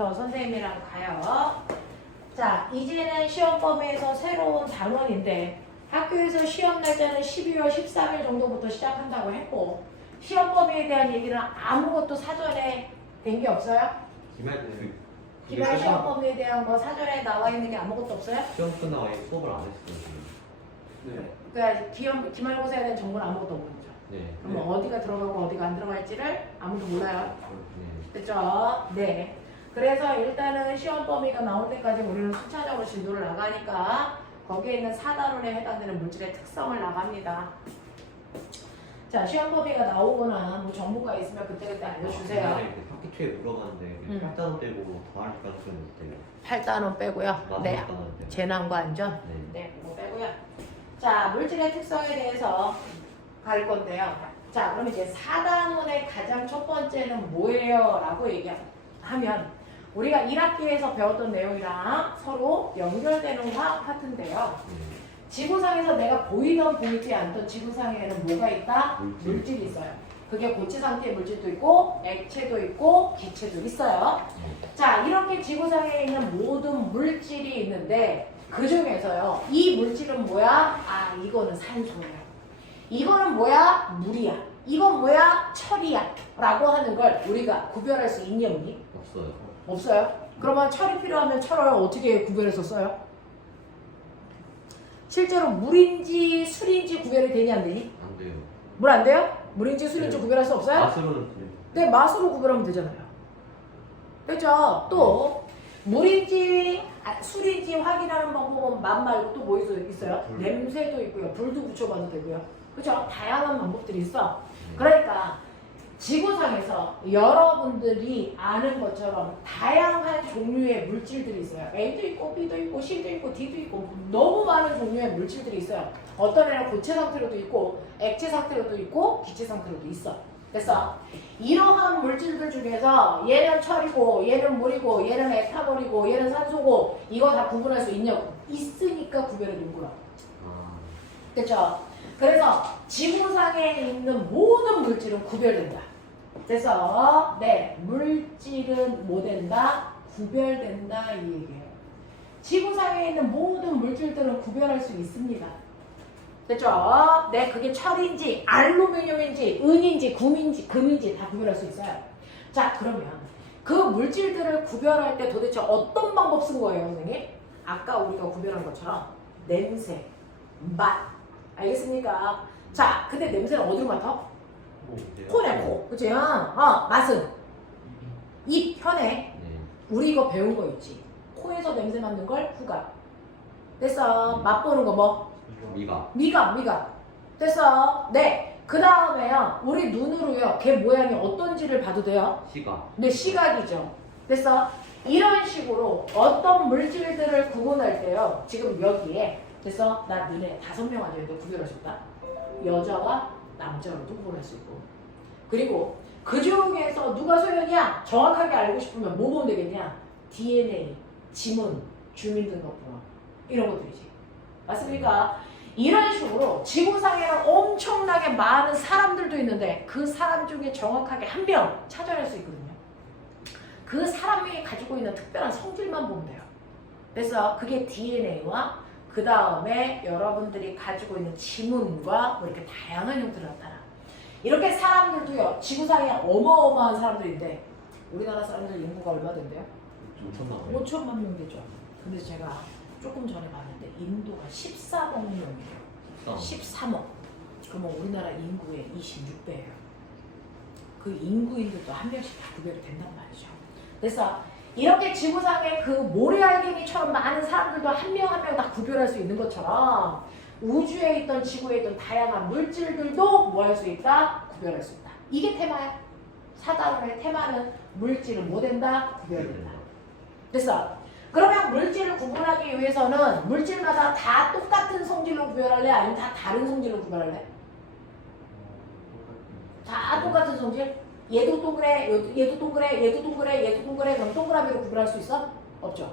다음부터 선생님이랑 가요. 자, 이제는 시험 범위에서 새로운 단원인데 학교에서 시험 날짜는 12월 13일 정도부터 시작한다고 했고 시험 범위에 대한 얘기는 아무것도 사전에 된 게 없어요? 기말 시험 범위에 대한 거 사전에 나와 있는 게 아무것도 없어요? 시험 끝나고 아예 수업을 안 했어요. 네. 그러니까 기말고사에 대한 정보는 아무것도 없는 거죠. 네. 그럼 어디가 들어가고 어디가 안 들어갈지를 아무도 몰라요. 네. 그렇죠? 네. 그래서 일단은 시험 범위가 나올 때까지 우리는 순차적으로 진도를 나가니까 거기에 있는 4단원에 해당되는 물질의 특성을 나갑니다. 자, 시험 범위가 나오거나 뭐 정보가 있으면 그때그때 알려주세요. 학기 초에 물어봤는데 8단원 빼고 더할 가능성이 있대요. 8단원 빼고요. 네. 재난과 안전. 네, 그거 빼고요. 자, 물질의 특성에 대해서 갈 건데요. 자, 그럼 이제 4단원의 가장 첫 번째는 뭐예요? 라고 얘기하면 우리가 1학기에서 배웠던 내용이랑 서로 연결되는 화학 파트인데요. 지구상에서 내가 보이지 않던 지구상에는 뭐가 있다? 물질이 있어요. 그게 고체 상태의 물질도 있고 액체도 있고 기체도 있어요. 자, 이렇게 지구상에 있는 모든 물질이 있는데 그 중에서요. 이 물질은 뭐야? 아, 이거는 산소예요. 이거는 뭐야? 물이야. 이건 뭐야? 철이야. 라고 하는 걸 우리가 구별할 수 있니 없니? 없어요. 없어요? 그러면 철이 필요하면 철을 어떻게 구별해서 써요? 실제로 물인지 술인지 구별이 되니 안 되니? 안 돼요. 물 안 돼요? 물인지 술인지 네. 구별할 수 없어요? 맛으로는 돼요. 네, 맛으로 구별하면 되잖아요. 그렇죠? 또 물인지 술인지 확인하는 방법은 맛 말고 또 뭐 있어요? 불. 냄새도 있고요. 불도 붙여봐도 되고요. 그렇죠? 다양한 방법들이 있어. 그러니까 지구상에서 여러분들이 아는 것처럼 다양한 종류의 물질들이 있어요. A도 있고 B도 있고 C도 있고 D도 있고 너무 많은 종류의 물질들이 있어요. 어떤 애는 고체 상태로도 있고 액체 상태로도 있고 기체 상태로도 있어. 그래서 이러한 물질들 중에서 얘는 철이고 얘는 물이고 얘는 에탄올이고 얘는 산소고 이거 다 구분할 수 있냐고. 있으니까 구별해 놓은 거야. 그렇죠? 그래서 지구상에 있는 모든 물질은 구별된다. 그래서 네, 물질은 뭐 된다? 구별된다 이 얘기예요. 지구상에 있는 모든 물질들은 구별할 수 있습니다. 됐죠? 네, 그게 철인지 알루미늄인지 은인지 금인지 다 구별할 수 있어요. 자, 그러면 그 물질들을 구별할 때 도대체 어떤 방법 쓴 거예요, 선생님? 아까 우리가 구별한 것처럼 냄새, 맛, 알겠습니까? 자, 근데 냄새는 어디로 맡아? 코네, 코. 그치? 맛은? 입, 혀네. 네. 우리 이거 배운 거 있지? 코에서 냄새 맡는 걸 후각. 됐어. 맛보는 거 뭐? 미각. 됐어. 네. 그 다음에요. 우리 눈으로요. 걔 모양이 어떤지를 봐도 돼요? 시각. 네, 시각이죠. 됐어. 이런 식으로 어떤 물질들을 구분할 때요. 지금 여기에 됐어? 나 눈에 5명 앉아있는데 구별할 수 있다. 여자와 남자로도 구분할 수 있고. 그리고 그 중에서 누가 소연이야? 정확하게 알고 싶으면 뭐 보면 되겠냐? DNA, 지문, 주민등록번호 이런 것들이지. 맞습니까? 이런 식으로 지구상에는 엄청나게 많은 사람들도 있는데 그 사람 중에 정확하게 한 명 찾아낼 수 있거든요. 그 사람이 가지고 있는 특별한 성질만 보면 돼요. 그래서 그게 DNA와 그 다음에 여러분들이 가지고 있는 지문과 뭐 이렇게 다양한 형태로 나타나. 이렇게 사람들도요. 지구상에 어마어마한 사람들인데 우리나라 사람들 인구가 얼마 된대요? 5천만 명 되죠. 근데 제가 조금 전에 봤는데 인도가 14억 명이에요. 13억. 그러면 우리나라 인구의 26배예요. 그 인구인들도 한 명씩 다 구별이 된단 말이죠. 그래서 이렇게 지구상에 그 모래알갱이처럼 많은 사람들도 한 명 한 명 다 구별할 수 있는 것처럼 우주에 있던 지구에 있던 다양한 물질들도 뭐 할 수 있다? 구별할 수 있다. 이게 테마야. 4단원의 테마는 물질은 뭐 된다? 구별된다. 됐어. 그러면 물질을 구분하기 위해서는 물질마다 다 똑같은 성질로 구별할래? 아니면 다 다른 성질로 구별할래? 다 똑같은 성질? 얘도 동그래, 얘도 동그래, 얘도 동그래, 얘도 동그래. 그럼 동그라미로 구별할 수 있어? 없죠.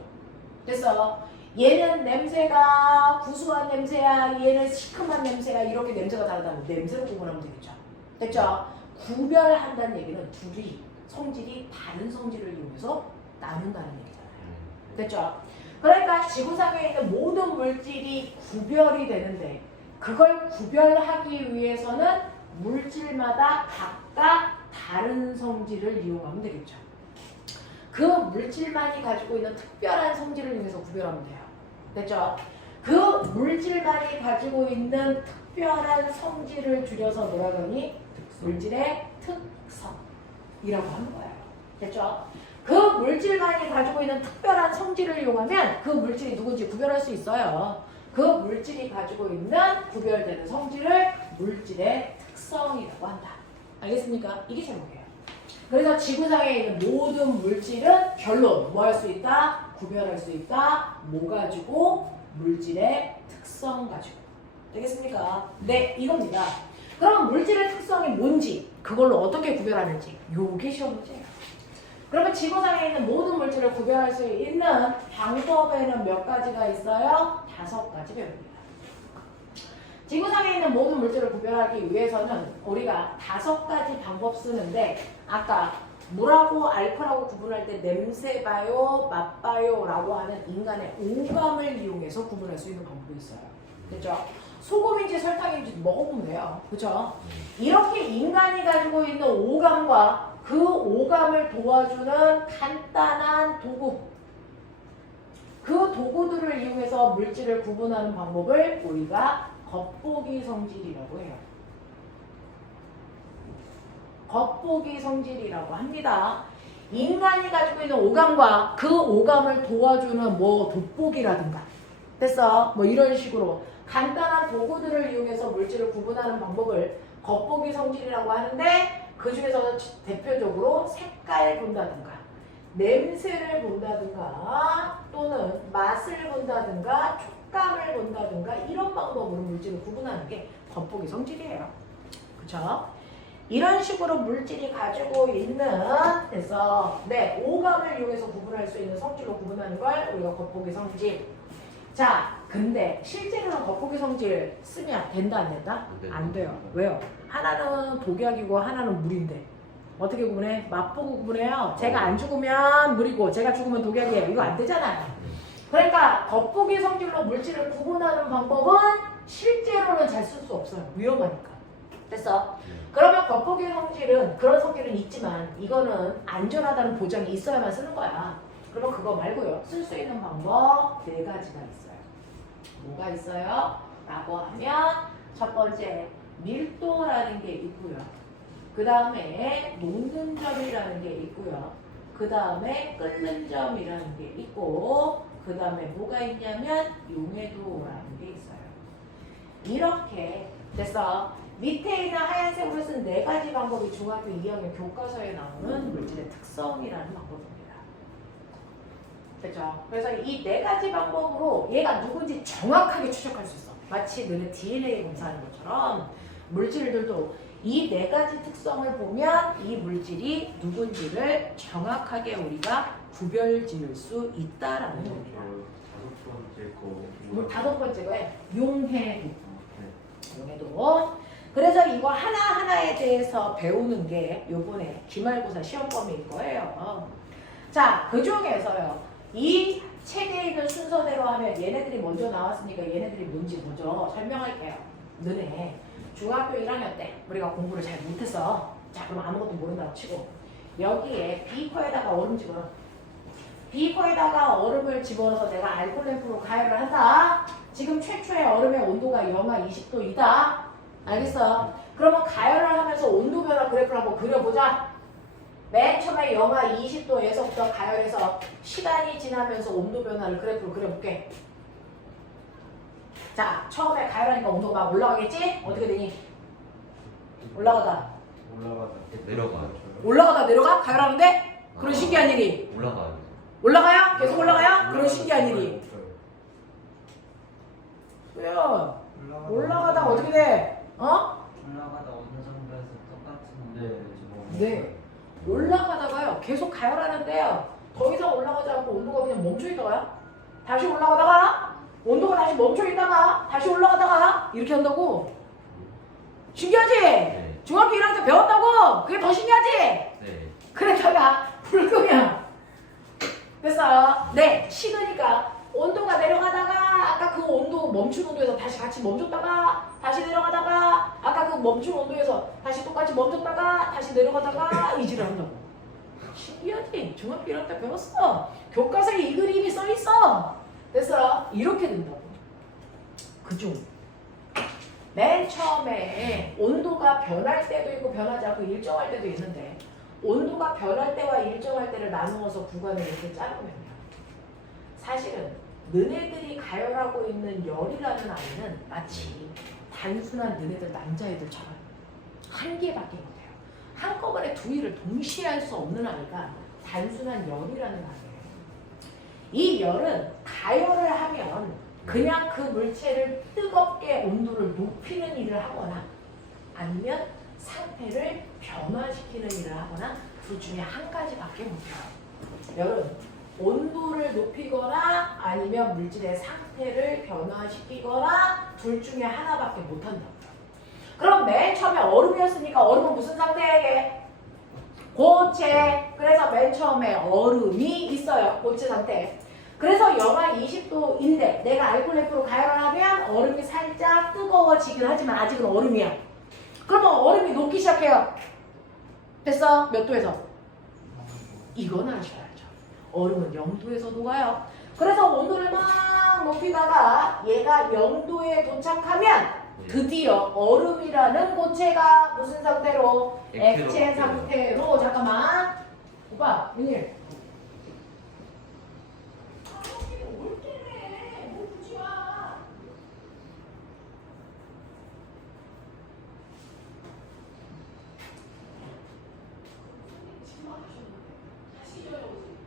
됐어. 얘는 냄새가 구수한 냄새야, 얘는 시큼한 냄새야. 이렇게 냄새가 다르다면 냄새로 구분하면 되겠죠. 됐죠? 구별한다는 얘기는 둘이 성질이 다른 성질을 이용해서 나눈다는 얘기잖아요. 됐죠? 그러니까 지구상에 있는 모든 물질이 구별이 되는데 그걸 구별하기 위해서는 물질마다 각각 다른 성질을 이용하면 되겠죠. 그 물질만이 가지고 있는 특별한 성질을 이용해서 구별하면 돼요. 됐죠? 그 물질만이 가지고 있는 특별한 성질을 줄여서 뭐라고 하니? 물질의 특성이라고 하는 거예요. 됐죠? 그 물질만이 가지고 있는 특별한 성질을 이용하면 그 물질이 누군지 구별할 수 있어요. 그 물질이 가지고 있는 구별되는 성질을 물질의 특성이라고 한다. 알겠습니까? 이게 제목이에요. 그래서 지구상에 있는 모든 물질은 결론 뭐 할 수 있다? 구별할 수 있다. 뭐 가지고? 물질의 특성 가지고. 되겠습니까? 네, 이겁니다. 그럼 물질의 특성이 뭔지 그걸로 어떻게 구별하는지 요게 시험 문제예요. 그러면 지구상에 있는 모든 물질을 구별할 수 있는 방법에는 몇 가지가 있어요? 5가지 배웁니다. 지구상에 있는 모든 물질을 구별하기 위해서는 우리가 5가지 방법 쓰는데 아까 물하고 알코올하고 구분할 때 냄새 봐요, 맛 봐요 라고 하는 인간의 오감을 이용해서 구분할 수 있는 방법이 있어요. 그렇죠? 소금인지 설탕인지 먹어보면 돼요. 그렇죠? 이렇게 인간이 가지고 있는 오감과 그 오감을 도와주는 간단한 도구, 그 도구들을 이용해서 물질을 구분하는 방법을 우리가 겉보기 성질이라고 해요. 겉보기 성질이라고 합니다. 인간이 가지고 있는 오감과 그 오감을 도와주는 뭐 돋보기라든가 됐어? 뭐 이런 식으로 간단한 도구들을 이용해서 물질을 구분하는 방법을 겉보기 성질이라고 하는데 그 중에서 대표적으로 색깔 본다든가 냄새를 본다든가 또는 맛을 본다든가 촉감을 본다든가 이런 방법으로 물질을 구분하는 게 겉보기 성질이에요. 그쵸? 이런 식으로 물질이 가지고 있는 그래서 네, 오감을 이용해서 구분할 수 있는 성질로 구분하는 걸 우리가 겉보기 성질. 자, 근데 실제로는 겉보기 성질 쓰면 된다 안 된다? 안 돼요. 왜요? 하나는 독약이고 하나는 물인데 어떻게 구분해? 맛보고 구분해요. 제가 안 죽으면 물이고 제가 죽으면 독약이에요. 이거 안 되잖아요. 그러니까 겉보기 성질로 물질을 구분하는 방법은 실제로는 잘 쓸 수 없어요. 위험하니까. 됐어? 그러면 겉보기 성질은 그런 성질은 있지만 이거는 안전하다는 보장이 있어야만 쓰는 거야. 그러면 그거 말고요. 쓸 수 있는 방법 4가지가 있어요. 뭐가 있어요? 라고 하면 첫 번째 밀도라는 게 있고요. 그 다음에 녹는 점이라는 게 있고요. 그 다음에 끓는 점이라는 게 있고 그 다음에 뭐가 있냐면 용해도라는 게 있어요. 이렇게 됐어. 밑에 있는 하얀색으로 쓴 4가지 방법이 중학교 2학년 교과서에 나오는 물질의 특성이라는 방법입니다. 됐죠? 그래서 이 4가지 방법으로 얘가 누군지 정확하게 추적할 수 있어. 마치 너네 DNA 검사하는 것처럼 물질들도 이 4가지 특성을 보면 이 물질이 누군지를 정확하게 우리가 구별 지을 수 있다라는 겁니다. 5번째가 용해도. 용해도. 그래서 이거 하나하나에 대해서 배우는 게 요번에 기말고사 시험 범위일 거예요. 자, 그 중에서요. 이 책에 있는 순서대로 하면 얘네들이 먼저 나왔으니까 얘네들이 뭔지 먼저 설명할게요. 너네 중학교 1학년 때 우리가 공부를 잘 못해서 자 그럼 아무것도 모른다고 치고 여기에 비커에다가 얼음 집어넣어. 비커에다가 얼음을 집어넣어서 내가 알코올 램프로 가열을 한다. 지금 최초의 얼음의 온도가 영하 20도이다. 알겠어? 그러면 가열을 하면서 온도 변화 그래프를 한번 그려보자. 맨 처음에 영하 20도에서부터 가열해서 시간이 지나면서 온도 변화를 그래프로 그려볼게. 자, 처음에 가열하니까 온도가 막 올라가겠지? 어떻게 되니? 올라가다. 올라가다 내려가? 가열하는데? 그런 신기한 일이. 올라가요? 계속 올라가요? 그런 신기한 일이. 왜요? 올라가다가 어떻게 돼? 어? 올라가다 어느 정도에서 똑같은데 네. 올라가다가요. 계속 가열하는데요. 더 이상 올라가지 않고 온도가 그냥 멈춰있다가요. 다시 올라가다가 온도가 다시 멈춰있다가 다시 올라가다가 이렇게 한다고. 신기하지? 네. 중학교 1학년 때 배웠다고. 그게 더 신기하지? 네. 그러다가 불 끄면 됐어요? 네, 식으니까 온도가 내려가다가 아까 그 온도 멈춘 온도에서 다시 같이 멈췄다가 다시 내려가다가 아까 그 멈춘 온도에서 다시 똑같이 멈췄다가 다시 내려가다가 이질을 한다고. 신기하지? 중학교 1학년 때 배웠어. 교과서에 이 그림이 써 있어. 됐어요? 이렇게 된다고. 그중 맨 처음에 온도가 변할 때도 있고 변하지 않고 일정할 때도 있는데 온도가 변할 때와 일정할 때를 나누어서 구간을 이렇게 자르면요. 사실은 너네들이 가열하고 있는 열이라는 아이는 마치 단순한 너네들 남자애들처럼 한 개밖에 못해요. 한꺼번에 두 일을 동시에 할 수 없는 아이가 단순한 열이라는 아이예요. 이 열은 가열을 하면 그냥 그 물체를 뜨겁게 온도를 높이는 일을 하거나 아니면 상태를 변화시키는 일을 하거나 둘 중에 한 가지밖에 못해요. 열은 온도를 높이거나 아니면 물질의 상태를 변화시키거나 둘 중에 하나밖에 못한다고요. 그럼 맨 처음에 얼음이었으니까 얼음은 무슨 상태예요? 고체. 그래서 맨 처음에 얼음이 있어요. 고체 상태. 그래서 영하 20도인데 내가 알코올 램프로 가열을 하면 얼음이 살짝 뜨거워지긴 하지만 아직은 얼음이야. 그러면 얼음이 녹기 시작해요. 됐어? 몇 도에서? 이건 아셔야죠. 얼음은 0도에서 녹아요. 그래서 온도를 막 높이다가 얘가 0도에 도착하면 드디어 얼음이라는 고체가 무슨 상태로? 액체 상태로. 잠깐만. 오빠, 웬일? 올 때네. 뭐 굳이 와. 지금 하셨는데 다시 열어보세요.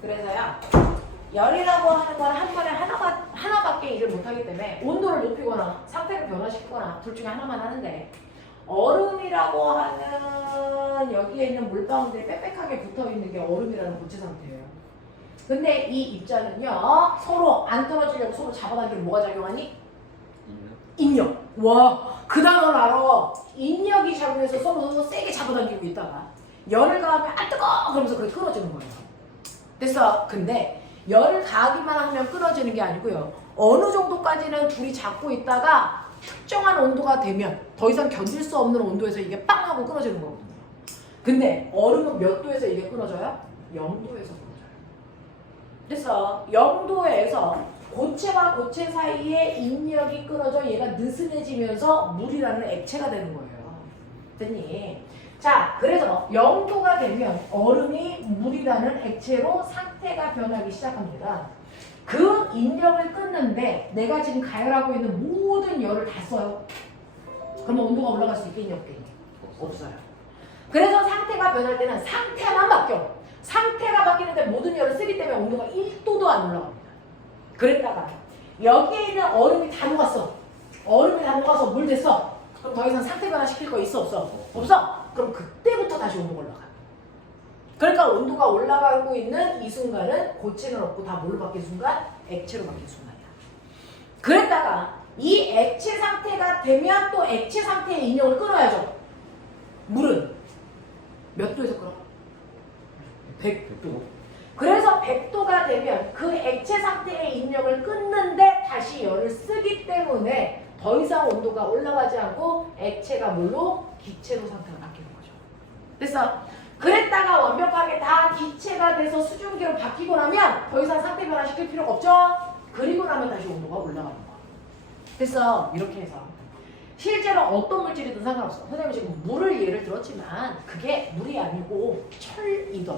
그래서요, 열이라고 하는 건 한 번에 하나밖에 일을 못하기 때문에 온도를 높이거나 상태를 변화시키거나 둘 중에 하나만 하는데 얼음이라고 하는 여기에 있는 물방울들이 빽빽하게 붙어있는 게 얼음이라는 고체 상태예요. 근데 이 입자는요, 서로 안 떨어지려고 서로 잡아당기면 뭐가 작용하니? 인력. 와, 그 단어를 알아. 인력이 작용해서 서로 세게 잡아당기고 있다가 열을 가하면 아 뜨거워! 그러면서 그게 끊어지는 거예요. 됐어. 근데 열을 가하기만 하면 끊어지는 게 아니고요. 어느 정도까지는 둘이 잡고 있다가 특정한 온도가 되면 더 이상 견딜 수 없는 온도에서 이게 빵 하고 끊어지는 거거든요. 근데 얼음은 몇 도에서 이게 끊어져요? 0도에서 끊어져요. 됐어. 0도에서 고체와 고체 사이에 인력이 끊어져 얘가 느슨해지면서 물이라는 액체가 되는 거예요. 됐니? 자, 그래서 0도가 되면 얼음이 물이라는 액체로 상태가 변하기 시작합니다. 그 인력을 끊는데 내가 지금 가열하고 있는 모든 열을 다 써요. 그러면 온도가 올라갈 수 있겠니 없겠니? 없어요. 그래서 상태가 변할 때는 상태만 바뀌어. 상태가 바뀌는데 모든 열을 쓰기 때문에 온도가 1도도 안 올라갑니다. 그랬다가 여기에 있는 얼음이 다 녹았어. 얼음이 다 녹아서 물 됐어. 그럼 더 이상 상태 변화 시킬 거 있어 없어? 없어? 그럼 그때부터 다시 온도가 올라가. 그러니까 온도가 올라가고 있는 이 순간은 고체는 없고 다 뭘로 바뀐 순간? 액체로 바뀐 순간이야. 그랬다가 이 액체 상태가 되면 또 액체 상태의 인력을 끊어야죠. 물은 몇 도에서 끊어? 100도. 그래서 100도가 되면 그 액체 상태의 인력을 끊는데 다시 열을 쓰기 때문에 더 이상 온도가 올라가지 않고 액체가 물로 기체로 상태가 바뀌는 거죠. 됐어? 그랬다가 완벽하게 다 기체가 돼서 수증기로 바뀌고 나면 더 이상 상태 변화시킬 필요가 없죠? 그리고 나면 다시 온도가 올라가는 거야. 됐어? 이렇게 해서 실제로 어떤 물질이든 상관없어. 선생님이 지금 물을 예를 들었지만 그게 물이 아니고 철이든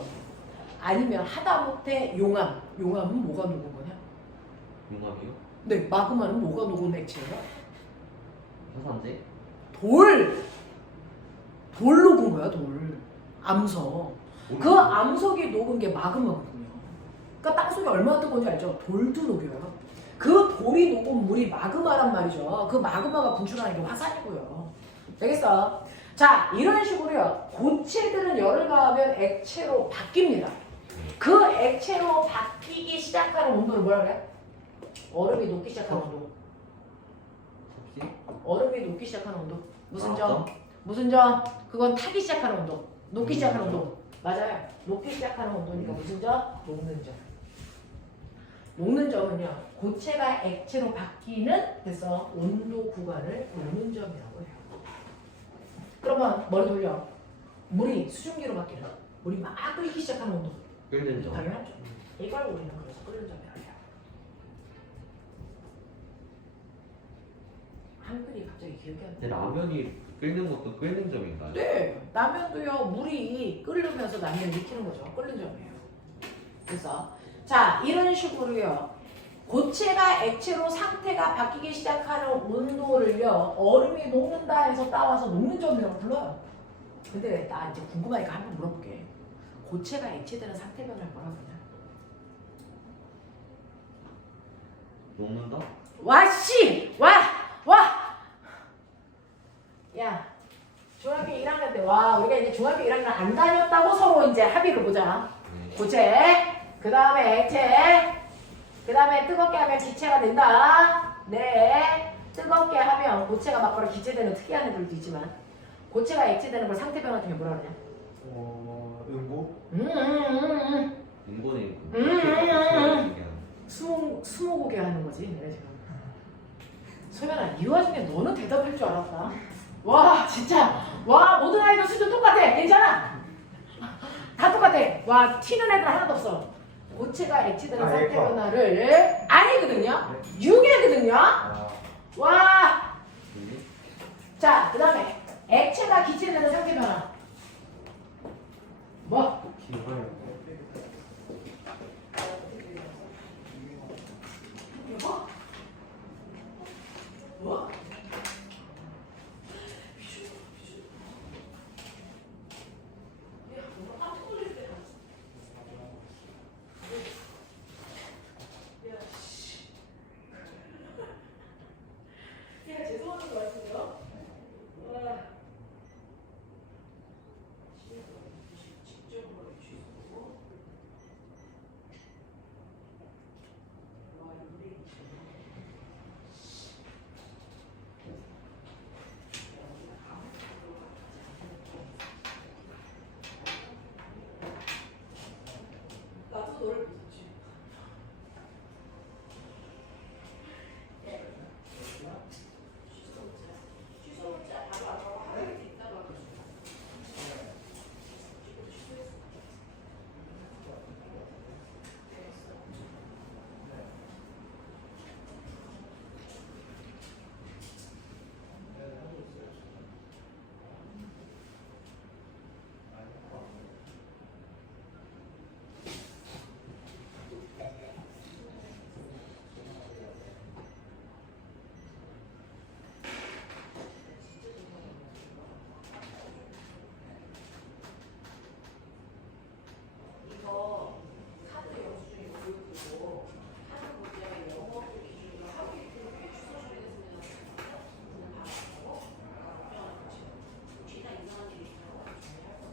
아니면 하다못해 용암. 용암은 뭐가 녹은 거냐? 용암이요? 네, 마그마는 뭐가 녹은 액체예요? 화산재? 돌! 돌 녹은 거야, 돌. 암석. 그 암석이 녹은 게 마그마거든요. 그러니까 땅속에 얼마나 뜨거운지 알죠? 돌도 녹여요. 그 돌이 녹은 물이 마그마란 말이죠. 그 마그마가 분출하는 게 화산이고요. 되겠어? 자, 이런 식으로요. 고체들은 열을 가하면 액체로 바뀝니다. 그 액체로 바뀌기 시작하는 온도를 뭐라 그래? 얼음이 녹기 시작하는 온도. 섭씨? 얼음이 녹기 시작하는 온도. 무슨 점? 무슨 점? 그건 타기 시작하는 온도. 녹기 시작하는 온도. 맞아요. 녹기 시작하는 온도니까 무슨 점? 녹는 점. 녹는 점은요. 고체가 액체로 바뀌는 그래서 온도 구간을 녹는 점이라고 해요. 그러면 머리 돌려. 물이 수증기로 바뀌는 물이 막 끓기 시작하는 온도. 끓는 점. 당연하죠. 이걸 우리는 그래서 끓는 점이라고 해요. 한글이 갑자기 기억이 안 근데 나. 라면이 끓는 것도 끓는 점인가요? 네, 라면도요 물이 끓으면서 라면을 익히는 거죠. 끓는 점이에요. 그래서 자 이런 식으로요 고체가 액체로 상태가 바뀌기 시작하는 온도를요 얼음이 녹는다 해서 따와서 녹는 점이라고 불러요. 근데 나 이제 궁금하니까 한번 물어볼게. 고체가 액체되는 상태 변화를 뭐라고 하냐? 녹는다? 와 씨! 와! 야 중학교 1학년 때 와 우리가 이제 중학교 1학년 안 다녔다고 서로 이제 합의를 보자. 네. 고체 그 다음에 액체 그 다음에 뜨겁게 하면 기체가 된다. 네 뜨겁게 하면 고체가 막바로 기체되는 특이한 애들도 있지만 고체가 액체되는 걸 상태 변화 중에 뭐라 그러냐? 응고? 인본이 스무고개 하는 거지 내가 지금. 소연아 이 와중에 너는 대답할 줄 알았다. 와 진짜 와 모든 아이들 수준 똑같아. 괜찮아. 다 똑같아. 와 튀는 애들 하나도 없어. 고체가 액체되는 상태 에코. 변화를 아니거든요. 유기거든요. 와. 자 그다음에 액체가 기체되는 상태 변화. 뭐? 기호요. 뭐? 야, 죄송한 것 같은데요? 와. 직접으로 주시고. 와, 우리 나도 너를 믿었지. 취소문자 바로 앞으로 하루 이렇게 있다가 이거 카드 영수증이 보여주고 카드 문제가 영어 기준으로 하루 이틀에 취소 처리됐으면 받았고 지나 이상한 일이 있다고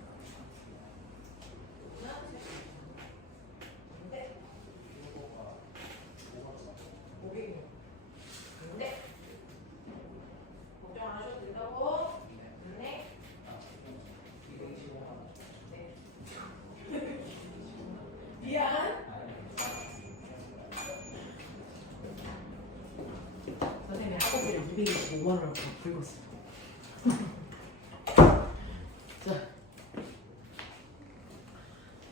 근데 500명 근데 걱정 안 하셔도 된다고 네. 미안. 선생님이 학원비를 225만 원을 긁었어.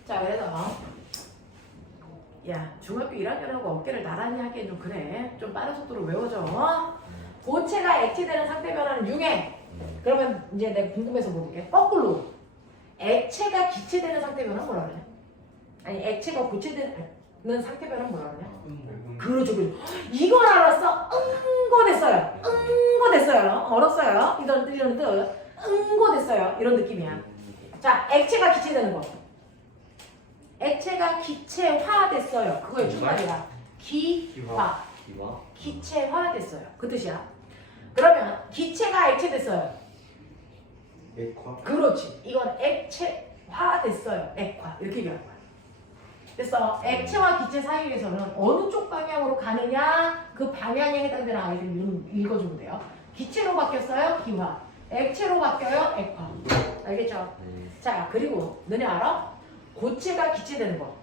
자, 그래서 야 중학교 1학년하고 어깨를 나란히 하기엔 좀 그래. 좀 빠른 속도로 외워줘. 고체가 액체되는 상태 변화는 융해. 그러면 이제 내가 궁금해서 물어볼게. 거꾸로 액체가 기체되는 상태 변화는 뭐라 그래? 아니 액체가 고체되는 상태 변화는 뭐라 그래? 그렇죠, 그렇죠. 이걸 알았어. 거 됐어요. 거 됐어요. 얼었어요. 이런 뜻. 거 됐어요. 이런 느낌이야. 자, 액체가 기체되는 거. 액체가 기체화 됐어요. 그거의 줄말이야. 기화. 기와. 기체화 됐어요. 그 뜻이야. 그러면 기체가 액체 됐어요. 액화. 그렇지. 이건 액체화 됐어요. 액화. 이렇게 얘기하는 거야. 그래서 액체와 기체 사이에서는 어느 쪽 방향으로 가느냐 그 방향에 해당되는 아이들을 읽어주면 돼요. 기체로 바뀌었어요. 기화. 액체로 바뀌어요. 액화. 알겠죠? 네. 자, 그리고 너네 알아? 고체가 기체되는 거.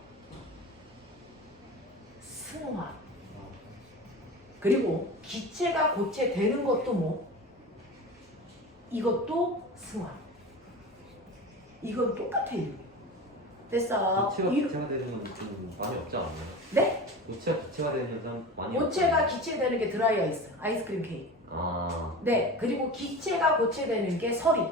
승화. 그리고 기체가 고체 되는 것도 뭐? 이것도 승화. 이건 똑같아요. 됐어. 고체가 기체가 되는 건 좀 많이 없지 않나요? 네? 고체가 기체가 되는 현상 많이 고체가 없잖아요. 기체되는 게 드라이 아이스. 아이스크림 케이크. 아. 네. 그리고 기체가 고체되는 게 설이.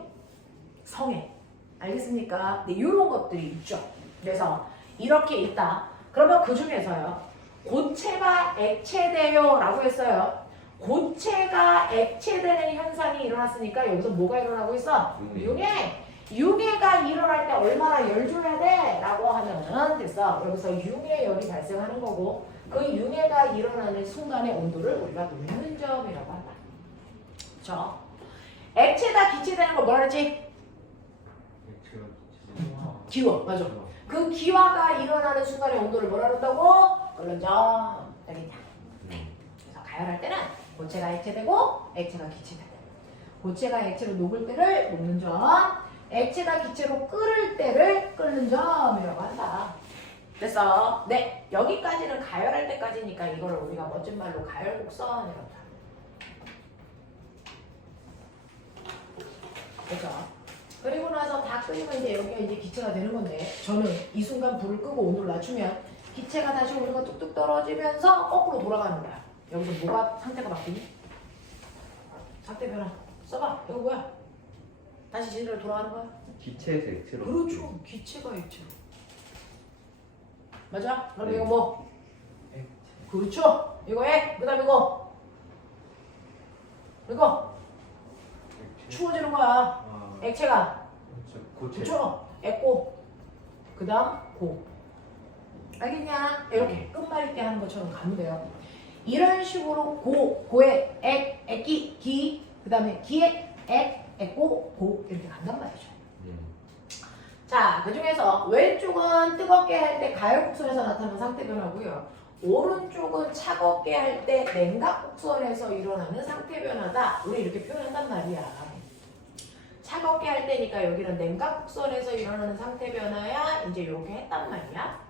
성에. 알겠습니까? 네. 이런 것들이 있죠. 그래서 이렇게 있다. 그러면 그 중에서요. 고체가 액체돼요 라고 했어요. 고체가 액체되는 현상이 일어났으니까 여기서 뭐가 일어나고 있어? 융해. 융해가 일어날 때 얼마나 열 줘야 돼? 라고 하면은 됐어. 여기서 융해열이 발생하는 거고 그 융해가 일어나는 순간의 온도를 우리가 녹는 점이라고 한다. 그렇죠? 액체가 기체되는 거 뭐라 그랬지? 액체가 기화. 맞아. 그 기화가 일어나는 순간의 온도를 뭐라 그런다고? 끓는 점. 알겠냐? 그래서 가열할 때는 고체가 액체되고 액체가 기체되고 고체가 액체로 녹을 때를 녹는 점, 액체가 기체로 끓을 때를 끓는 점이라고 한다. 됐어? 네, 여기까지는 가열할 때까지니까 이거를 우리가 멋진 말로 가열곡선이라고 한다. 그죠? 그리고 나서 다 끓이면 이제 여기가 이제 기체가 되는 건데 저는 이 순간 불을 끄고 온도를 낮추면 기체가 다시 온도가 뚝뚝 떨어지면서 거꾸로 돌아가는 거야. 여기서 뭐가 상태가 바뀌니? 상태 변화. 써봐. 이거 뭐야? 다시 제대로 돌아가는 거야? 기체에서 액체로. 그렇죠. 기체가 액체로. 맞아? 그럼 네. 이거 뭐? 액체. 그렇죠. 이거 액. 그 다음 이거. 이거. 액체. 추워지는 거야. 아, 액체가. 그렇죠. 고체. 그렇죠. 액고. 그 다음 고. 알겠냐? 이렇게 끝말잇기 하는 것처럼 가면 돼요. 이런 식으로 고액, 액, 액기, 기, 그 다음에 기액, 액, 액고, 고 이렇게 간단 말이죠. 자, 그 중에서 왼쪽은 뜨겁게 할 때 가열곡선에서 나타나는 상태 변화고요. 오른쪽은 차갑게 할 때 냉각곡선에서 일어나는 상태 변화다. 우리 이렇게 표현한단 말이야. 차갑게 할 때니까 여기는 냉각곡선에서 일어나는 상태 변화야. 이제 이렇게 했단 말이야.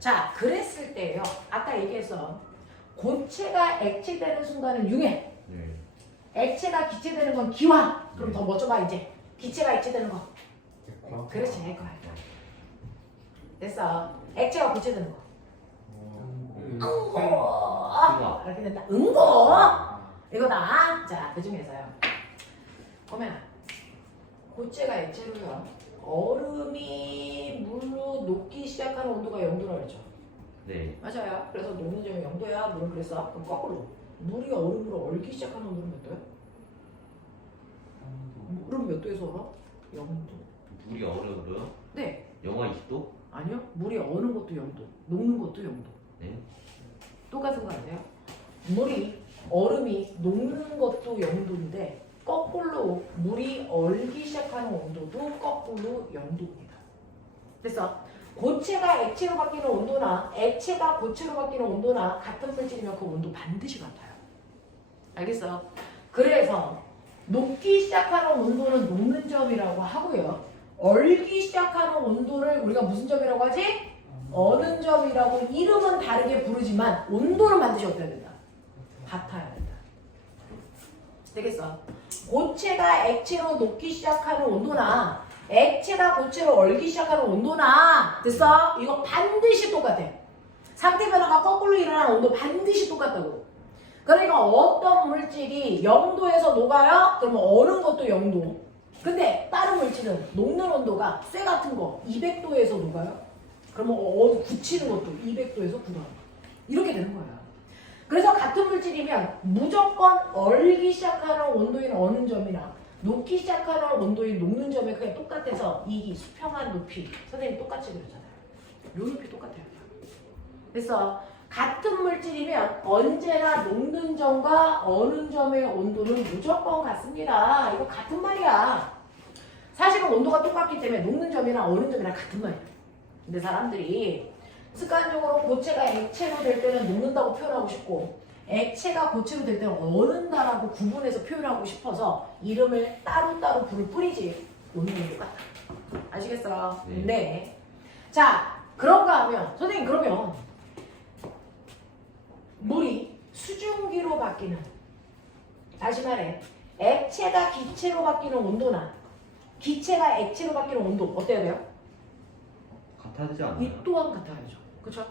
자, 그랬을 때요. 아까 얘기했어. 고체가 액체되는 순간은 융해. 액체가 기체되는 건 기화. 그럼 더 멋져 봐 이제. 기체가 액체되는 거. 액화. 그렇지, 액화. 됐어. 액체가 고체되는 거. 응고. 이렇게 된다. 응고. 이거다. 자, 그 중에서요. 보면 고체가 액체로요. 얼음이 물로 녹기 시작하는 온도가 0도라고 했죠. 네. 맞아요. 그래서 녹는 점이 0도야. 물은 그랬어. 그럼 거꾸로. 물이 얼음으로 얼기 시작하는 온도는 몇 도야? 물은 몇 도에서 얼어? 0도. 물이 얼어요? 네. 영하 20도? 아니요. 물이 어는 것도 0도. 녹는 것도 0도. 네. 똑같은 거 아니에요? 물이 얼음이 녹는 것도 0도인데 거꾸로 물이 얼기 시작하는 온도도 거꾸로 0도입니다. 그래서 고체가 액체로 바뀌는 온도나 액체가 고체로 바뀌는 온도나 같은 물질이면 그 온도 반드시 같아요. 알겠어? 그래서 녹기 시작하는 온도는 녹는 점이라고 하고요. 얼기 시작하는 온도를 우리가 무슨 점이라고 하지? 어는 점이라고 이름은 다르게 부르지만 온도는 반드시 어때야 된다? 같아야 된다. 되겠어? 고체가 액체로 녹기 시작하는 온도나 액체가 고체로 얼기 시작하는 온도나 됐어? 이거 반드시 똑같아. 상태 변화가 거꾸로 일어나는 온도 반드시 똑같다고. 그러니까 어떤 물질이 0도에서 녹아요? 그러면 얼은 것도 0도. 근데 다른 물질은 녹는 온도가 쇠 같은 거 200도에서 녹아요. 그러면 굳히는 것도 200도에서 굳어요. 이렇게 되는 거예요. 그래서 같은 물질이면 무조건 얼기 시작하는 온도인 어는 점이나 녹기 시작하는 온도인 녹는 점이 그냥 똑같아서 이 수평한 높이 선생님 똑같이 그렸잖아요. 요 높이 똑같아요. 그래서 같은 물질이면 언제나 녹는 점과 어는 점의 온도는 무조건 같습니다. 이거 같은 말이야. 사실은 온도가 똑같기 때문에 녹는 점이나 어는 점이랑 같은 말이야. 근데 사람들이 습관적으로 고체가 액체로 될 때는 녹는다고 표현하고 싶고 액체가 고체로 될 때는 어른다라고 구분해서 표현하고 싶어서 이름을 따로따로 불을 뿌리지 온도는 똑같다. 아시겠어? 네. 네. 자, 그런가 하면 선생님 그러면 물이 수증기로 바뀌는 다시 말해 액체가 기체로 바뀌는 온도나 기체가 액체로 바뀌는 온도 어때야 돼요? 같아야 되지 않나요? 이 또한 같아야죠. 그렇죠?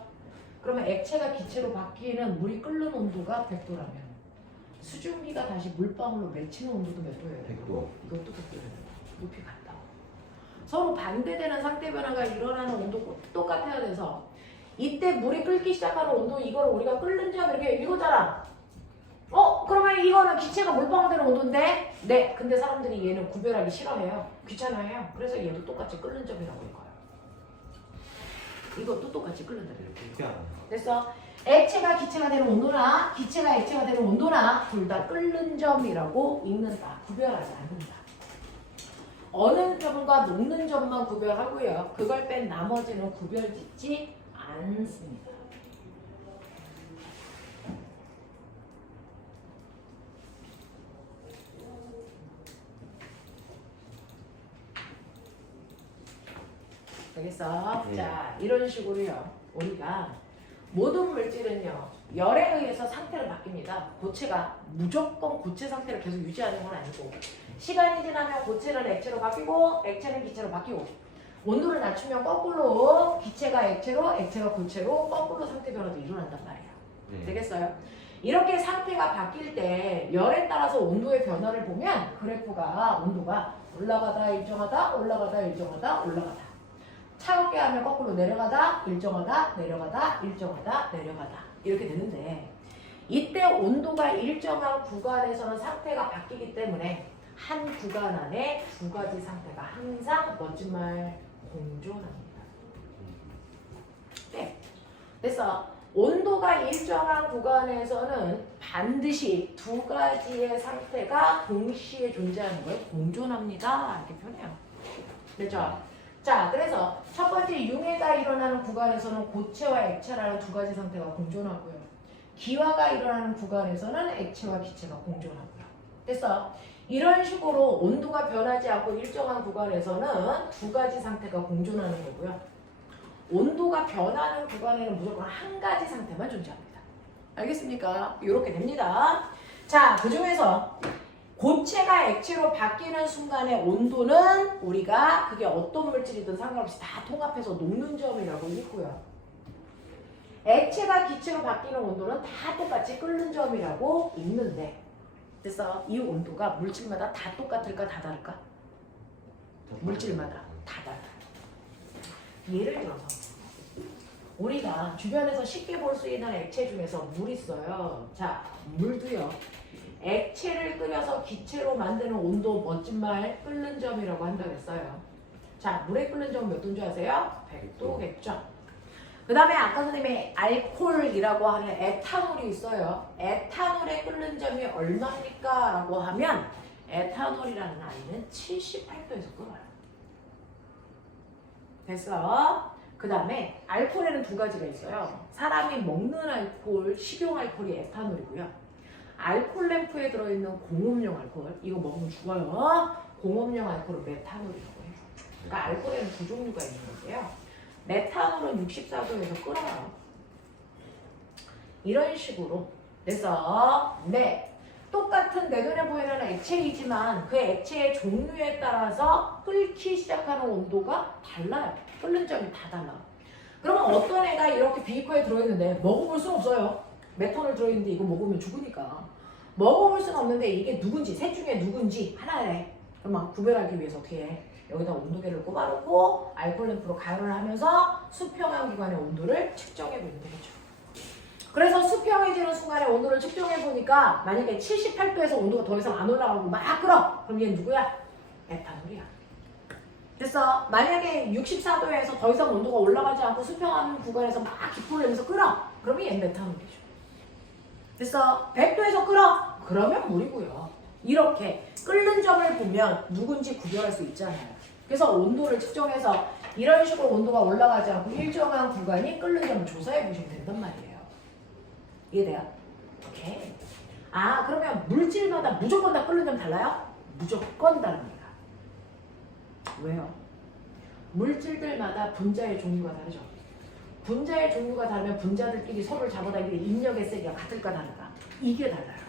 그러면 액체가 기체로 바뀌는 물이 끓는 온도가 100도라면 수증기가 다시 물방울로 맺히는 온도도 몇 도예요? 100도. 이것도 100도예요. 높이 같다. 서로 반대되는 상태 변화가 일어나는 온도가 똑같아야 돼서 이때 물이 끓기 시작하는 온도 이거를 우리가 끓는 점 이렇게 읽었잖아. 그러면 이거는 기체가 물방울 되는 온도인데 네. 근데 사람들이 얘는 구별하기 싫어해요. 귀찮아해요. 그래서 얘도 똑같이 끓는 점이라고 읽어요. 이것도 똑같이 끓는 점이라고 읽어요. 신기하다. 그래서 액체가 기체가 되는 온도나 기체가 액체가 되는 온도나 둘 다 끓는 점이라고 읽는다. 구별하지 않는다. 어는 점과 녹는 점만 구별하고요. 그걸 뺀 나머지는 구별짓지 않습니다. 되겠어? 네. 자, 이런 식으로요. 우리가 모든 물질은요. 열에 의해서 상태를 바뀝니다. 고체가 무조건 고체 상태를 계속 유지하는 건 아니고 시간이 지나면 고체는 액체로 바뀌고 액체는 기체로 바뀌고 온도를 낮추면 거꾸로 기체가 액체로 액체가 고체로 거꾸로 상태 변화도 일어난단 말이에요. 네. 되겠어요? 이렇게 상태가 바뀔 때 열에 따라서 온도의 변화를 보면 그래프가 온도가 올라가다 일정하다 올라가다 일정하다 올라가다 차갑게 하면 거꾸로 내려가다 일정하다 내려가다 일정하다 내려가다 이렇게 되는데 이때 온도가 일정한 구간에서는 상태가 바뀌기 때문에 한 구간 안에 두 가지 상태가 항상 멋진 말 공존합니다. 네. 그래서 온도가 일정한 구간에서는 반드시 두 가지의 상태가 동시에 존재하는 거예요. 공존합니다. 이렇게 표현해요. 그렇죠? 자, 그래서 첫 번째 융해가 일어나는 구간에서는 고체와 액체라는 두 가지 상태가 공존하고요. 기화가 일어나는 구간에서는 액체와 기체가 공존하고요. 그래서 이런 식으로 온도가 변하지 않고 일정한 구간에서는 두 가지 상태가 공존하는 거고요. 온도가 변하는 구간에는 무조건 한 가지 상태만 존재합니다. 알겠습니까? 이렇게 됩니다. 자, 그 중에서 고체가 액체로 바뀌는 순간의 온도는 우리가 그게 어떤 물질이든 상관없이 다 통합해서 녹는 점이라고 읽고요. 액체가 기체로 바뀌는 온도는 다 똑같이 끓는 점이라고 읽는데 그래서 이 온도가 물질마다 다 똑같을까 다 다를까? 물질마다 다 달라요. 예를 들어서 우리가 주변에서 쉽게 볼 수 있는 액체 중에서 물 있어요. 자, 물도요. 액체를 끓여서 기체로 만드는 온도 멋진 말 끓는 점이라고 한다고 했어요. 자, 물에 끓는 점 몇 도인 줄 아세요? 100도, 100점. 그 다음에 아까 선생님이 알코올이라고 하는 에탄올이 있어요. 에탄올의 끓는 점이 얼마입니까? 라고 하면 에탄올이라는 아이는 78도에서 끓어요. 됐어? 그 다음에 알코올에는 두 가지가 있어요. 사람이 먹는 알코올, 식용 알코올이 에탄올이고요. 알코올 램프에 들어있는 공업용 알코올, 이거 먹으면 죽어요. 공업용 알코올은 메탄올이라고 해요. 그러니까 알코올에는 두 종류가 있는 건데요. 메탄올은 64도에서 끓어요. 이런 식으로. 그래서 네, 똑같은 내 눈에 보이는 액체이지만 그 액체의 종류에 따라서 끓기 시작하는 온도가 달라요. 끓는 점이 다 달라. 그러면 어떤 애가 이렇게 비커에 들어있는데 먹어볼 수 없어요. 메탄올 들어있는데 이거 먹으면 죽으니까. 먹어볼 수는 없는데 이게 누군지, 셋 중에 누군지 하나래. 그럼 구별하기 위해서 어떻게 해? 여기다 온도계를 꼽아놓고 알코올 램프로 가열을 하면서 수평형 기관의 온도를 측정해 보면 되겠죠. 그래서 수평해지는 순간에 온도를 측정해 보니까 만약에 78도에서 온도가 더 이상 안 올라가고 막 끓어. 그럼 얘는 누구야? 에탄올이야. 그래서 만약에 64도에서 더 이상 온도가 올라가지 않고 수평한 구간에서 막 기포를 내면서 끓어. 그러면 얘는 메탄올이죠. 그래서 100도에서 끓어. 그러면 물이고요. 이렇게 끓는 점을 보면 누군지 구별할 수 있잖아요. 그래서 온도를 측정해서 이런 식으로 온도가 올라가지 않고 일정한 구간이 끓는 점을 조사해 보시면 된단 말이에요. 이해돼요? 오케이. 아, 그러면 물질마다 무조건 다 끓는 점 달라요? 무조건 다릅니다. 왜요? 물질들마다 분자의 종류가 다르죠. 분자의 종류가 다르면 분자들끼리 서로를 잡아당기는 인력의 세기가 같을까 다를까? 이게 달라요.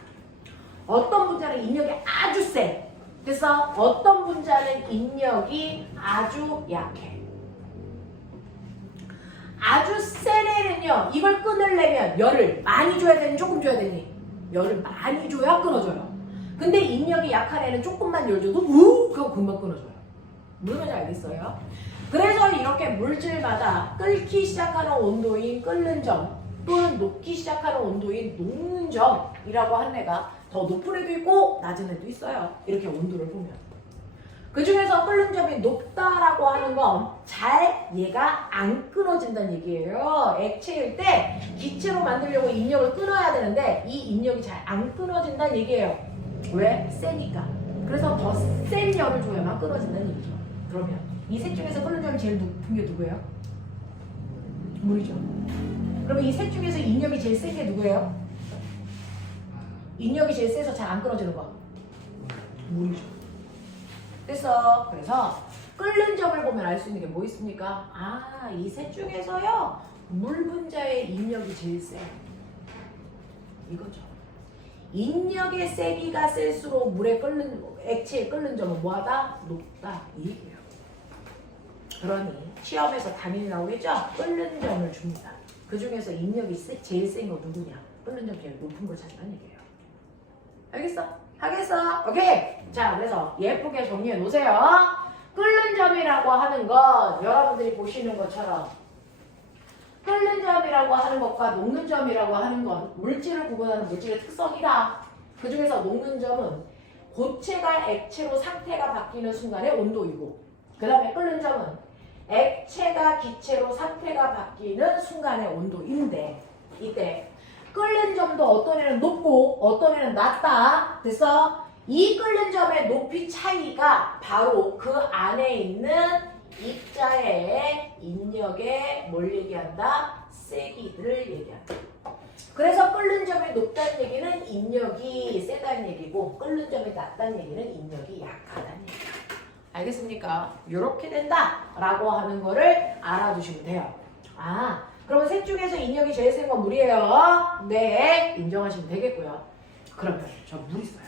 어떤 분자는 인력이 아주 세. 그래서 어떤 분자는 인력이 아주 약해. 아주 센 애는요, 이걸 끊으려면 열을 많이 줘야 되니 조금 줘야 되니? 열을 많이 줘야 끊어져요. 근데 인력이 약한 애는 조금만 열 줘도 우욱 하고 금방 끊어져요. 무슨 말인지 알겠어요? 그래서 이렇게 물질마다 끓기 시작하는 온도인 끓는 점 또는 녹기 시작하는 온도인 녹는 점이라고 하는 애가 더 높은 애도 있고 낮은 애도 있어요. 이렇게 온도를 보면. 그 중에서 끓는 점이 높다라고 하는 건 잘 얘가 안 끊어진다는 얘기예요. 액체일 때 기체로 만들려고 인력을 끊어야 되는데 이 인력이 잘 안 끊어진다는 얘기예요. 왜? 세니까. 그래서 더 센 열을 줘야만 끊어진다는 얘기죠. 그러면 이 셋 중에서 끓는 점이 제일 높은 게 누구예요? 물이죠. 그러면 이 셋 중에서 인력이 제일 센 게 누구예요? 인력이 제일 세서 잘 안 끊어지는 거. 물이죠. 그래서 끓는 점을 보면 알 수 있는 게 뭐 있습니까? 아, 이 셋 중에서요. 물 분자의 인력이 제일 세. 이거죠. 인력의 세기가 셀수록 물에 액체에 끓는 점은 뭐하다? 높다. 이 얘기예요. 그러니 시험에서 당연히 나오겠죠? 끓는 점을 줍니다. 그 중에서 인력이 제일 센 거 누구냐? 끓는 점 제일 높은 걸 찾으란 얘기예요. 알겠어? 하겠어? 오케이. 자, 그래서 예쁘게 정리해 놓으세요. 끓는 점이라고 하는 건 여러분들이 보시는 것처럼 끓는 점이라고 하는 것과 녹는 점이라고 하는 건 물질을 구분하는 물질의 특성이다. 그 중에서 녹는 점은 고체가 액체로 상태가 바뀌는 순간의 온도이고, 그 다음에 끓는 점은 액체가 기체로 상태가 바뀌는 순간의 온도인데, 이때 끓는 점도 어떤 애는 높고 어떤 애는 낮다. 그래서 이 끓는 점의 높이 차이가 바로 그 안에 있는 입자의 인력에 뭘 얘기한다? 세기들을 얘기한다. 그래서 끓는 점이 높다는 얘기는 인력이 세다는 얘기고, 끓는 점이 낮다는 얘기는 인력이 약하다는 얘기야. 알겠습니까? 이렇게 된다라고 하는 거를 알아두시면 돼요. 아, 그러면 셋 중에서 인력이 제일 센 건 물이에요. 네, 인정하시면 되겠고요. 그러면 저 물 있어요.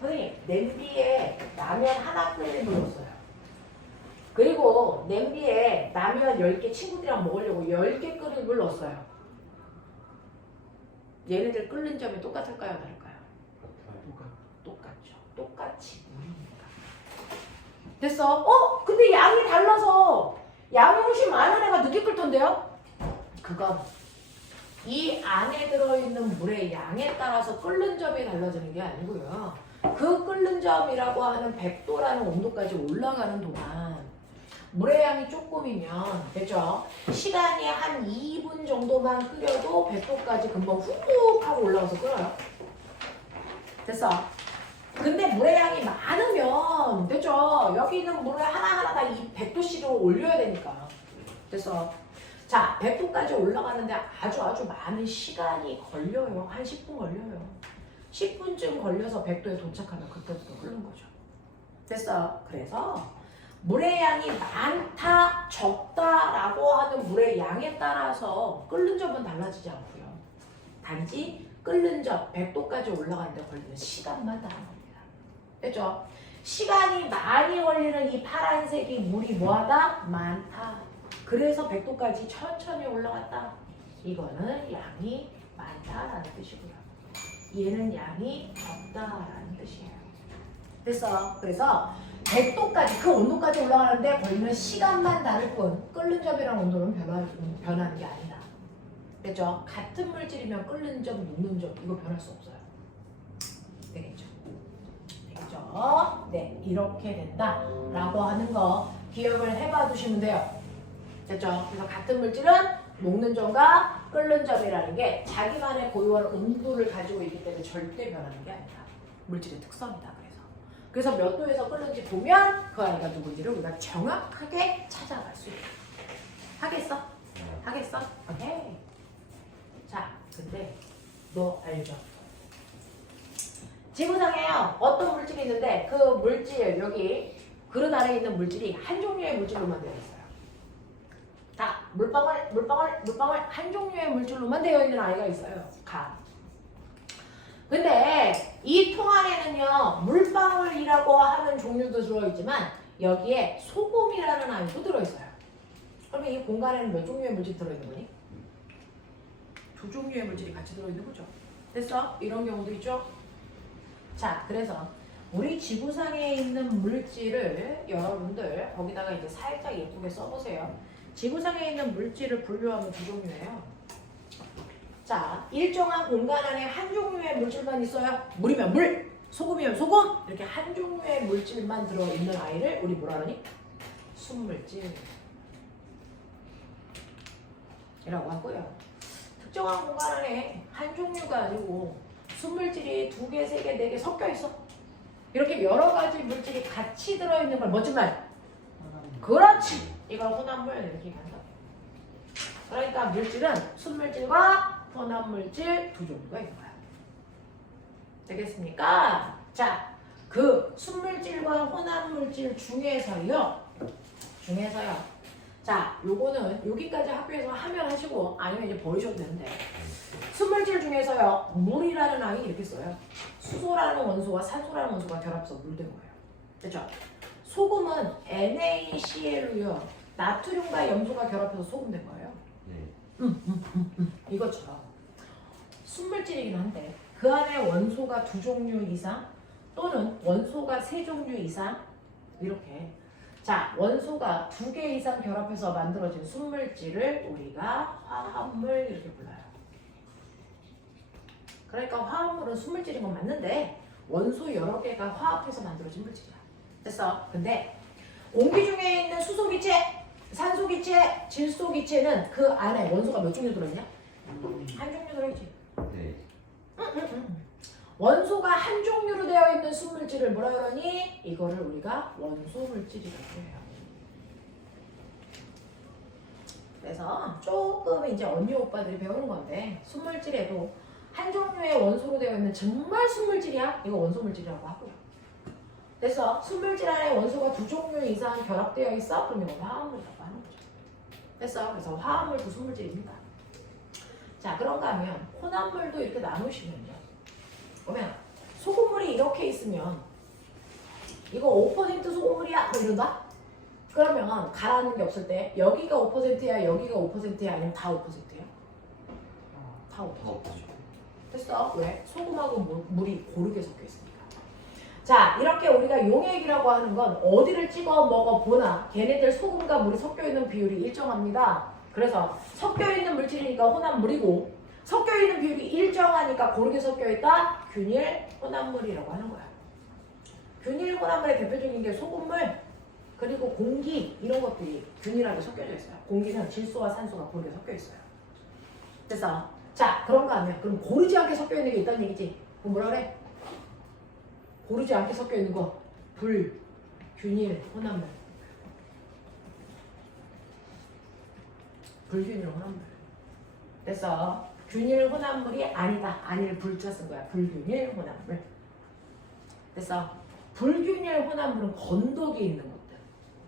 선생님, 냄비에 라면 하나 끓일 물 없어요. 그리고 냄비에 라면 10개 친구들이랑 먹으려고 10개 끓일 물 넣었어요. 얘네들 끓는 점이 똑같을까요? 다를까요? 똑같죠. 똑같이 물이니까. 됐어? 근데 양이 달라서 양이 훨씬 많은 애가 늦게 끓 텐데요? 그건 이 안에 들어있는 물의 양에 따라서 끓는 점이 달라지는 게 아니고요. 그 끓는 점이라고 하는 100도라는 온도까지 올라가는 동안 물의 양이 조금이면, 됐죠? 시간이 한 2분 정도만 끓여도 100도까지 금방 훅 하고 올라가서 끓어요. 됐어? 근데 물의 양이 많으면, 됐죠? 여기 있는 물을 하나하나 다 이 100도씨로 올려야 되니까. 됐어? 자, 100도까지 올라가는데 아주 많은 시간이 걸려요. 한 10분 걸려요. 10분쯤 걸려서 100도에 도착하면 그때부터 끓는 거죠. 됐어? 그래서 물의 양이 많다, 적다라고 하는 물의 양에 따라서 끓는 점은 달라지지 않고요. 단지 끓는 점 100도까지 올라가는데 걸리는 시간만 다른 겁니다. 됐죠? 시간이 많이 걸리는 이 파란색이 물이 뭐하다? 많다. 그래서 100도까지 천천히 올라갔다. 이거는 양이 많다라는 뜻이고요. 얘는 양이 적다라는 뜻이에요. 됐어. 그래서 100도까지 그 온도까지 올라가는데 걸리는 시간만 다를 뿐 끓는 점이랑 온도는 변하는 게 아니다. 됐죠? 같은 물질이면 끓는 점, 녹는 점 이거 변할 수 없어요. 되겠죠? 되겠죠? 네, 이렇게 된다라고 하는 거 기억을 해봐 두시면 돼요. 됐죠? 그래서 같은 물질은 녹는 점과 끓는 점이라는 게 자기만의 고유한 온도를 가지고 있기 때문에 절대 변하는 게 아니다. 물질의 특성이다. 그래서 몇 도에서 끓는지 보면 그 아이가 누군지를 우리가 정확하게 찾아갈 수 있다. 하겠어? 하겠어? 오케이. 자, 근데 너 알죠? 지구상에요 어떤 물질이 있는데 그 물질 여기 그릇 안에 있는 물질이 한 종류의 물질로만 되어 있어요. 다 물방울 한 종류의 물질로만 되어 있는 아이가 있어요. 가. 근데 이 통 안에는요 물방울이라고 하는 종류도 들어있지만 여기에 소금이라는 아이도 들어있어요. 그러면 이 공간에는 몇 종류의 물질이 들어있는 거니? 두 종류의 물질이 같이 들어있는 거죠. 됐어? 이런 경우도 있죠. 자, 그래서 우리 지구상에 있는 물질을 여러분들 거기다가 이제 살짝 예쁘게 써보세요. 지구상에 있는 물질을 분류하면 두 종류예요. 자, 일정한 공간 안에 한 종류의 물질만 있어요. 물이면 물, 소금이면 소금 이렇게 한 종류의 물질만 들어있는 아이를 우리 뭐라 그러니? 순물질 이라고 하고요. 특정한 공간 안에 한 종류가 아니고 순물질이 2개, 3개, 4개 섞여 있어. 이렇게 여러 가지 물질이 같이 들어있는 걸 멋진 말. 그렇지. 이걸 혼합물 이렇게 간다. 그러니까 물질은 순물질과 혼합물질 두 종류가 있는 거야. 되겠습니까? 자, 그 순물질과 혼합물질 중에서요. 자, 요거는 여기까지 학교에서 하면 하시고 아니면 이제 버리셔도 되는데 순물질 중에서요. 물이라는 아이 이렇게 써요. 수소라는 원소와 산소라는 원소가 결합해서 물 된 거예요. 됐죠? 소금은 NaCl로요. 나트륨과 염소가 결합해서 소금 된 거예요. 이것처럼 순물질이긴 한데 그 안에 원소가 2종류 이상 또는 원소가 3종류 이상 이렇게 자 원소가 2개 이상 결합해서 만들어진 순물질을 우리가 화합물 이렇게 불러요. 그러니까 화합물은 순물질인 건 맞는데 원소 여러 개가 화합해서 만들어진 물질이야. 됐어? 근데 공기 중에 있는 수소기체, 산소기체, 질소기체는 그 안에 원소가 몇 종류 들어있냐? 한 종류 들어있지. 네. 원소가 한 종류로 되어 있는 순물질을 뭐라 그러니? 이거를 우리가 원소물질이라고 해요. 그래서 조금 이제 언니 오빠들이 배우는 건데 순물질에도 한 종류의 원소로 되어 있는 정말 순물질이야? 이거 원소물질이라고 하고요. 그래서 순물질 안에 원소가 2종류 이상 결합되어 있어? 그럼 이거 화합물이라고 하는 거죠. 됐어? 그래서 화합물도 순물질입니다. 자, 그런가 하면 혼합물도 이렇게 나누시면요. 그러면 소금물이 이렇게 있으면 이거 5% 소금물이야? 뭐 이런다? 그러면 가라앉는 게 없을 때 여기가 5%야, 여기가 5%야, 아니면 다 5%야? 다 5%. 됐어? 왜? 소금하고 물이 고르게 섞여 있으니까. 자, 이렇게 우리가 용액이라고 하는 건 어디를 찍어 먹어 보나 걔네들 소금과 물이 섞여 있는 비율이 일정합니다. 그래서 섞여 있는 물질이니까 혼합물이고 섞여 있는 비율이 일정하니까 고르게 섞여 있다. 균일 혼합물이라고 하는 거야. 균일 혼합물의 대표적인 게 소금물 그리고 공기 이런 것들이 균일하게 섞여져 있어요. 공기는 질소와 산소가 고르게 섞여 있어요. 그래서 자 그런가 하면 그럼 고르지 않게 섞여 있는 게 있다는 얘기지. 그럼 뭐라 그래? 고르지 않게 섞여 있는 거 불균일 혼합물. 불균일 혼합물. 됐어. 균일 혼합물이 아니다. 아니를 불자 쓴 거야. 불균일 혼합물. 됐어. 불균일 혼합물은 건더기에 있는 것들.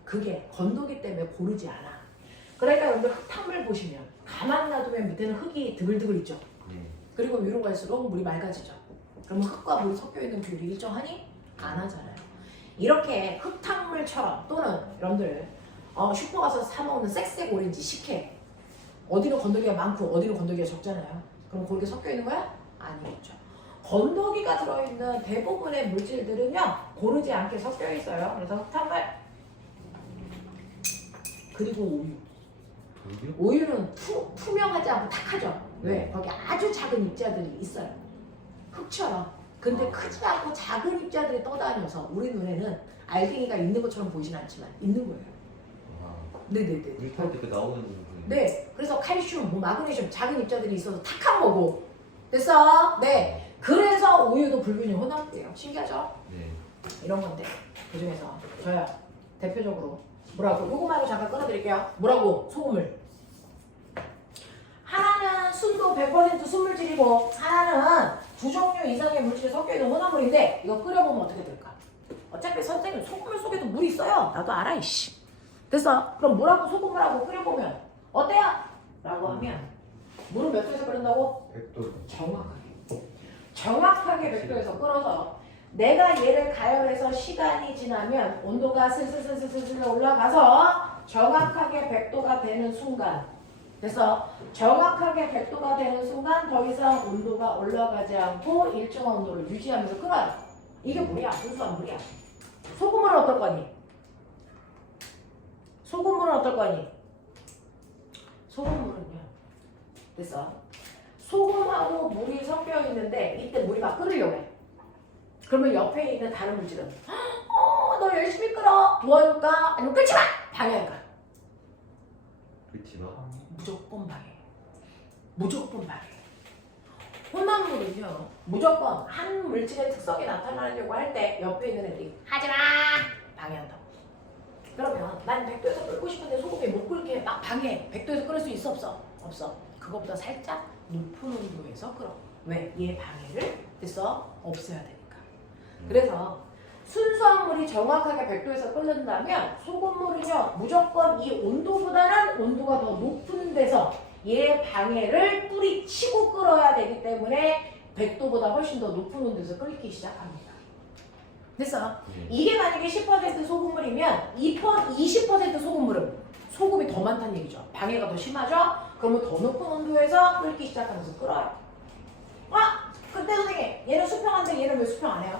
그게 건더기 때문에 고르지 않아. 그러니까 여러분들 흙탕물 보시면 가만 놔두면 밑에는 흙이 드글드글 있죠. 그리고 위로 갈수록 물이 맑아지죠. 그러면 흙과 물이 섞여 있는 비율이 일정하니? 안 하잖아요. 이렇게 흙탕물처럼 또는 여러분들 슈퍼 가서 사 먹는 쌕쌕 오렌지 식혜 어디는 건더기가 많고 어디는 건더기가 적잖아요. 그럼 고르게 섞여 있는 거야? 아니겠죠. 건더기가 들어있는 대부분의 물질들은요 고르지 않게 섞여 있어요. 그래서 흙탕물 그리고 우유. 우유는 투명하지 않고 탁하죠. 왜? 거기 아주 작은 입자들이 있어요. 흙처럼. 근데 크지 않고 작은 입자들이 떠다녀서 우리 눈에는 알갱이가 있는 것처럼 보이진 않지만 있는 거예요. 네네네. 물탈 때 나오는 그 네. 그래서 칼슘, 뭐 마그네슘 작은 입자들이 있어서 탁한 거고. 됐어? 네. 그래서 우유도 불균형 혼합돼요. 신기하죠? 네. 이런 건데 그 중에서 저요 대표적으로 뭐라고 소금하고 잠깐 끊어드릴게요. 뭐라고 소금을 하나는 순도 100% 순물질이고 하나는 두 종류 이상의 물질이 섞여있는 혼합물인데 이거 끓여보면 어떻게 될까? 어차피 선생님 소금물 속에도 물이 있어요. 나도 알아 이씨. 됐어? 그럼 뭐라고 소금을 하고 끓여보면 어때요? 라고 하면 물을 몇 도에서 끓인다고? 100도. 정확하게 100도에서 끓어서 내가 얘를 가열해서 시간이 지나면 온도가 슬슬슬슬슬 올라가서 정확하게 100도가 되는 순간 그래서 정확하게 100도가 되는 순간 더 이상 온도가 올라가지 않고 일정한 온도를 유지하면서 끓어요. 이게 물이야. 순수한 물이야. 소금물은 어떨 거니? 소금물은 어떨 거니? 소금물은요. 됐어. 소금하고 물이 섞여 있는데 이때 물이 막 끓으려고 해. 그러면 옆에 있는 다른 물질은 너 열심히 끓어 도와줄까? 아니면 끓지 마! 방해할까? 그렇지 마. 무조건 방해. 무조건 방해. 혼합물은요 무조건 한 물질의 특성이 나타나려고 할 때 옆에 있는 애들이 하지마! 방해한다고. 그러면 난 100도에서 끓고 싶은데 소금이 못 끓게 막 방해. 100도에서 끓일 수 있어 없어? 없어. 그것보다 살짝 높은 온도에서 끓어. 왜? 얘 방해를 됐어? 없애야 되니까. 그래서 순수한 물이 정확하게 100도에서 끓는다면 소금물은요 무조건 이 온도보다는 온도가 더 높은 데서 얘 방해를 뿌리치고 끓어야 되기 때문에 100도보다 훨씬 더 높은 온도에서 끓기 시작합니다. 됐어? 이게 만약에 10% 소금물이면 20% 소금물은 소금이 더 많다는 얘기죠. 방해가 더 심하죠? 그러면 더 높은 온도에서 끓기 시작하면서 끓어요. 근데 선생님 얘는 수평한데 얘는 왜 수평 안 해요?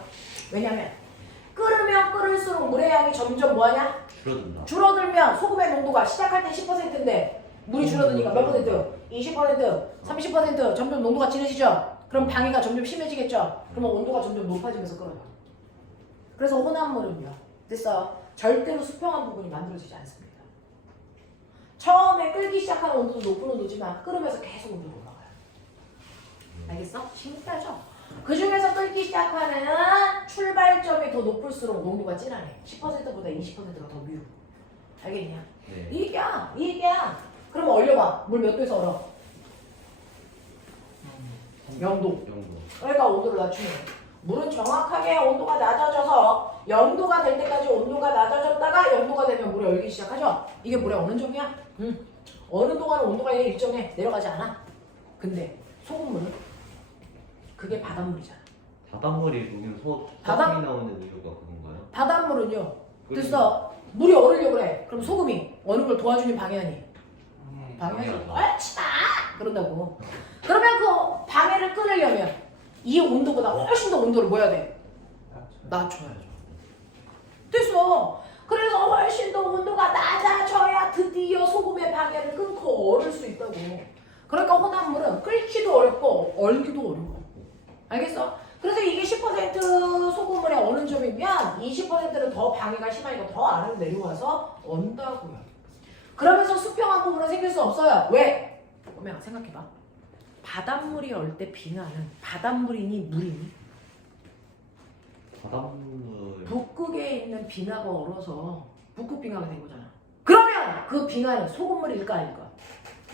왜냐면 끓으면 끓을수록 물의 양이 점점 뭐하냐? 줄어든다. 줄어들면 소금의 농도가 시작할 때 10%인데 물이 줄어드니까 몇 퍼센트? 20%, 30% 점점 농도가 진해지죠? 그럼 방해가 점점 심해지겠죠? 그러면 온도가 점점 높아지면서 끓어요. 그래서 혼합물은요. 됐어. 절대로 수평한 부분이 만들어지지 않습니다. 처음에 끓기 시작하는 온도도 높은 온도지만 끓으면서 계속 온도가 올라가요. 알겠어? 신기하죠? 그 중에서 끓기 시작하는 출발점이 더 높을수록 농도가 진하네. 10%보다 20%가 더 미루. 알겠냐? 네. 이게야. 그럼 얼려봐. 물 몇 도에서 얼어? 0도. 정도. 그러니까 온도를 낮추면 물은 정확하게 온도가 낮아져서 0도가 될 때까지 온도가 낮아졌다가 0도가 되면 물이 얼기 시작하죠? 이게 물의 어느 점이야? 어느 동안은 온도가 얘 일정해. 내려가지 않아. 근데 소금물은 그게 바닷물이잖아. 바닷물이 녹이면 바닷- 소금이 나오는 이유가 그건가요? 바닷물은요. 그래서 물이 얼으려고 그래. 그럼 소금이 어느 걸 도와주니 방해하니? 방해하지. 얼치다! 그런다고. 그러면 그 방해를 끊으려면 이 온도보다 훨씬 더 온도를 뭐 해야 돼? 낮춰야죠. 됐어. 그래서 훨씬 더 온도가 낮아져야 드디어 소금의 방해를 끊고 얼을 수 있다고. 그러니까 혼합물은 끓기도 어렵고 얼기도 어려워. 알겠어? 그래서 이게 10% 소금물에 어는 점이면 20%는 더 방해가 심하니까 더 아래로 내려와서 언다고요. 그러면서 수평한 부분은 생길 수 없어요. 왜? 그러면 생각해봐. 바닷물이 얼 때 빙하는 바닷물이니 물이니? 바닷물. 북극에 있는 빙하가 얼어서 북극 빙하가 된 거잖아. 그러면 그 빙하는 소금물일까 아닐까?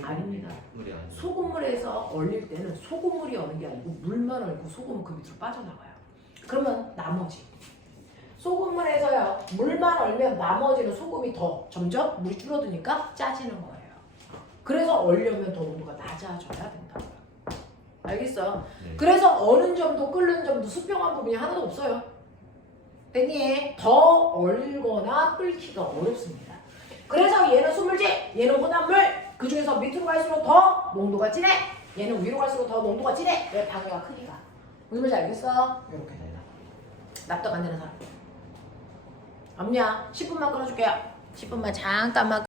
아닙니다. 물이 아니에요. 소금물에서 얼릴 때는 소금물이 어는 게 아니고 물만 얼고 소금은 그 밑으로 빠져나가요. 그러면 나머지 소금물에서요 물만 얼면 나머지는 소금이 더 점점 물이 줄어드니까 짜지는 거예요. 그래서 얼려면 더 온도가 낮아져야 된다고요. 알겠어요? 네. 그래서 어는 점도 끓는 점도 수평한 부분이 하나도 없어요. 됐니? 더 얼거나 끓기가 어렵습니다. 그래서 얘는 수물질, 얘는 혼합물. 그 중에서 밑으로 갈수록 더 농도가 진해. 얘는 위로 갈수록 더 농도가 진해. 왜? 방해와 크기가. 무슨 말인지 알겠어? 이렇게. 납득 안 되는 사람. 없냐? 10분만 끊어줄게요. 10분만 잠깐만.